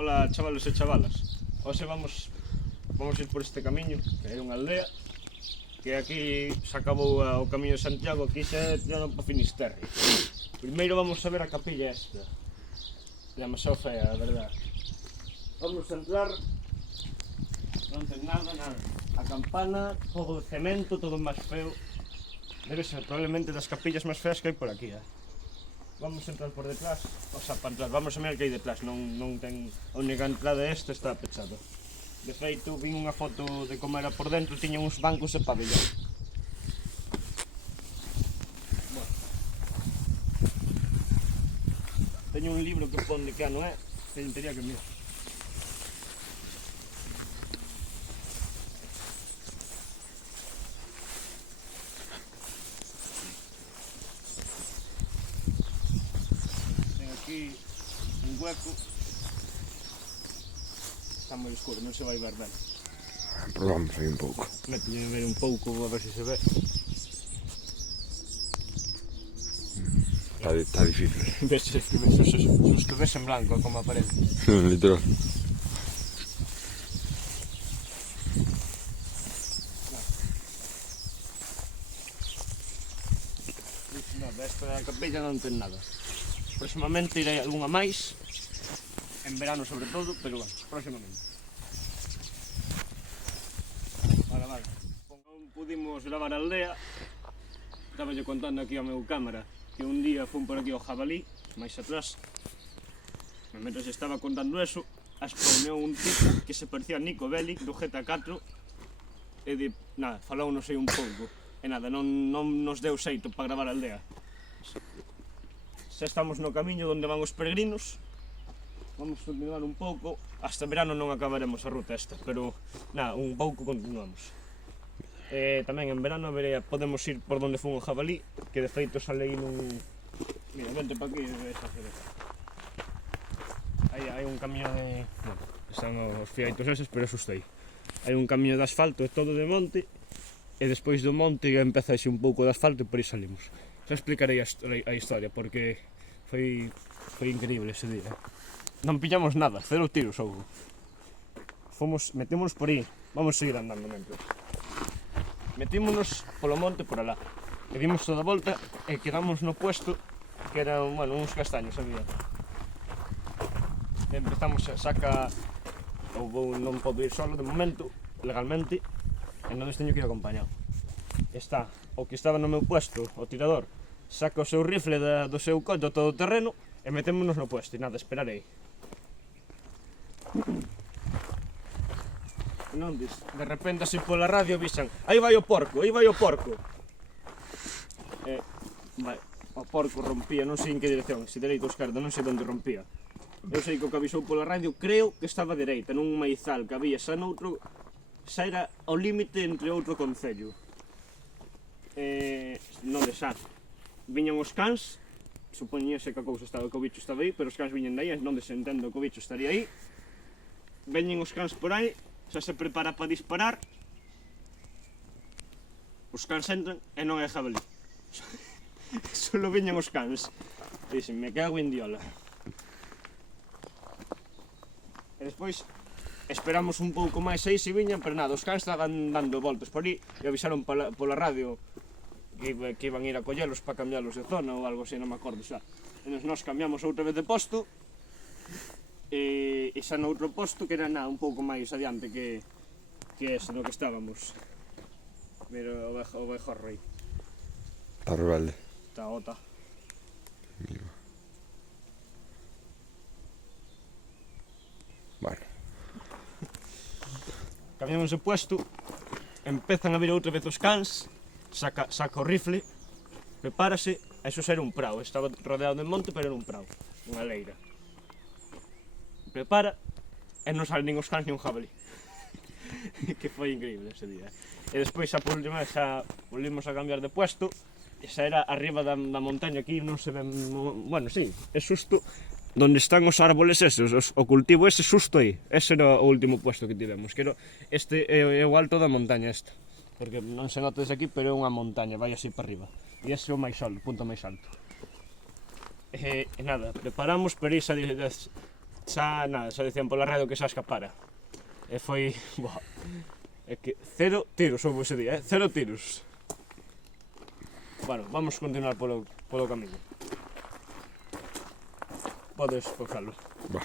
Ola chavalos e chavalas. Hoxe vamos ir por este camiño, que é unha aldea, que aquí se acabou o camiño de Santiago, aquí xa é tirando para Finisterre. Primeiro vamos a ver a capilla esta. Demasiado fea, a verdad. Vamos a entrar, non ten nada. A campana, todo de cemento, todo máis feo. Debe ser probablemente das capillas máis feas que hai por aquí, Vamos a entrar por detrás, o sea, para entrar, vamos a mirar que hai detrás, non ten a única entrada esta, está pechado. De feito, vin unha foto de como era por dentro, tiña uns bancos e pabellón. Bueno. Teño un libro que pon de que ano é, tería que mirar. Aquí un hueco, está moi escuro, non se vai ver ben. Probamos aí un pouco. Mételle a ver un pouco a ver se se ve. Está difícil. Os que ves en blanco como aparece. Literal. Nada, esta capilla non ten nada. Próximamente irei a algunha máis, en verano sobre todo, pero bueno, próximamente. Vale. Non pudimos gravar a aldea, estaba yo contando aquí ao meu cámara que un día fun por aquí ao jabalí, máis atrás, e mentre estaba contando eso, spawneou un tipo que se parecía a Nico Bellic do GTA 4 e falounos aí un pouco, e nada, non nos deu xeito para gravar a aldea. Xa estamos no camiño onde van os peregrinos, vamos continuar un pouco, hasta verano non acabaremos a ruta esta, pero un pouco continuamos. Tamén en verano podemos ir por onde fun o jabalí, que de feito salei nun... Mira, vente pa aquí e ves a hacer esto. Hai un camiño de... están os fiaitos eses, pero asustei. Hai un camiño de asfalto, é todo de monte, e despois do monte empeza un pouco de asfalto e por aí salimos. Xa explicarei a historia, porque foi increíble ese día. Non pillamos nada, 0 tiros houve. Metémonos por aí, vamos seguir andando mentre. Metímonos polo monte por alá, e dimos toda a volta e quedamos no puesto que eran, uns castaños había. E empezamos a saca, non podo ir solo de momento, legalmente, e non teño que ir acompañado. Está o que estaba no meu puesto, o tirador, saca o seu rifle do seu coche do todoterreno e metémonos no puesto, e nada, esperarei. E non dis, de repente así pola radio avisan, aí vai o porco. O porco rompía, non sei en que dirección, se dereita ou esquerda, non sei onde rompía. Eu sei que o que avisou pola radio, creo que estaba a dereita, nun maizal que había xa noutro, xa era ao límite entre outro concello. Non de xa. Viñan os cans, supoñíase que a cousa estaba, que o bicho estaba aí, pero os cans viñan de aí, non se entendo que o bicho estaría aí. Veñen os cans por aí, xa se prepara para disparar. Os cans entran e non é jabalí. Solo viñan os cans. E dixen, me cago en diola. E despois esperamos un pouco máis aí se viñan, pero nada, os cans estaban dando voltas por aí e avisaron pola radio que iban a ir a collelos para cambiarlos de zona ou algo así, non me acordo xa. E nos cambiamos outra vez de posto e xa no outro posto que era un pouco máis adiante que ese no que estábamos. Mira o bejorro aí. Está rebelde. Está ota. Bueno. Cambiamos de puesto, empezan a vir outra vez os cans, saca o rifle, prepárase, eso xa era un prao, estaba rodeado de monte, pero era un prao, unha leira. Prepara, e non salen nin os cans nin un jabalí. Que foi increíble ese día. E despois, xa por última vez, xa volvimos a cambiar de puesto, e xa era arriba da montaña, aquí non se ven... Bueno, sí, é xusto donde están os árboles eses, o cultivo ese xusto aí. Ese era o último puesto que tivemos, que era este é o alto da montaña esta. Porque non se nota desde aquí, pero é unha montaña, vai así para arriba. E ese é o máis alto, o punto máis alto. E nada, preparamos para ir xa nada, xa dicían pola radio que xa escapara. E foi, buah, é que 0 tiros houve ese día, 0 tiros. Bueno, vamos continuar polo camiño. Podes coxalo. Va.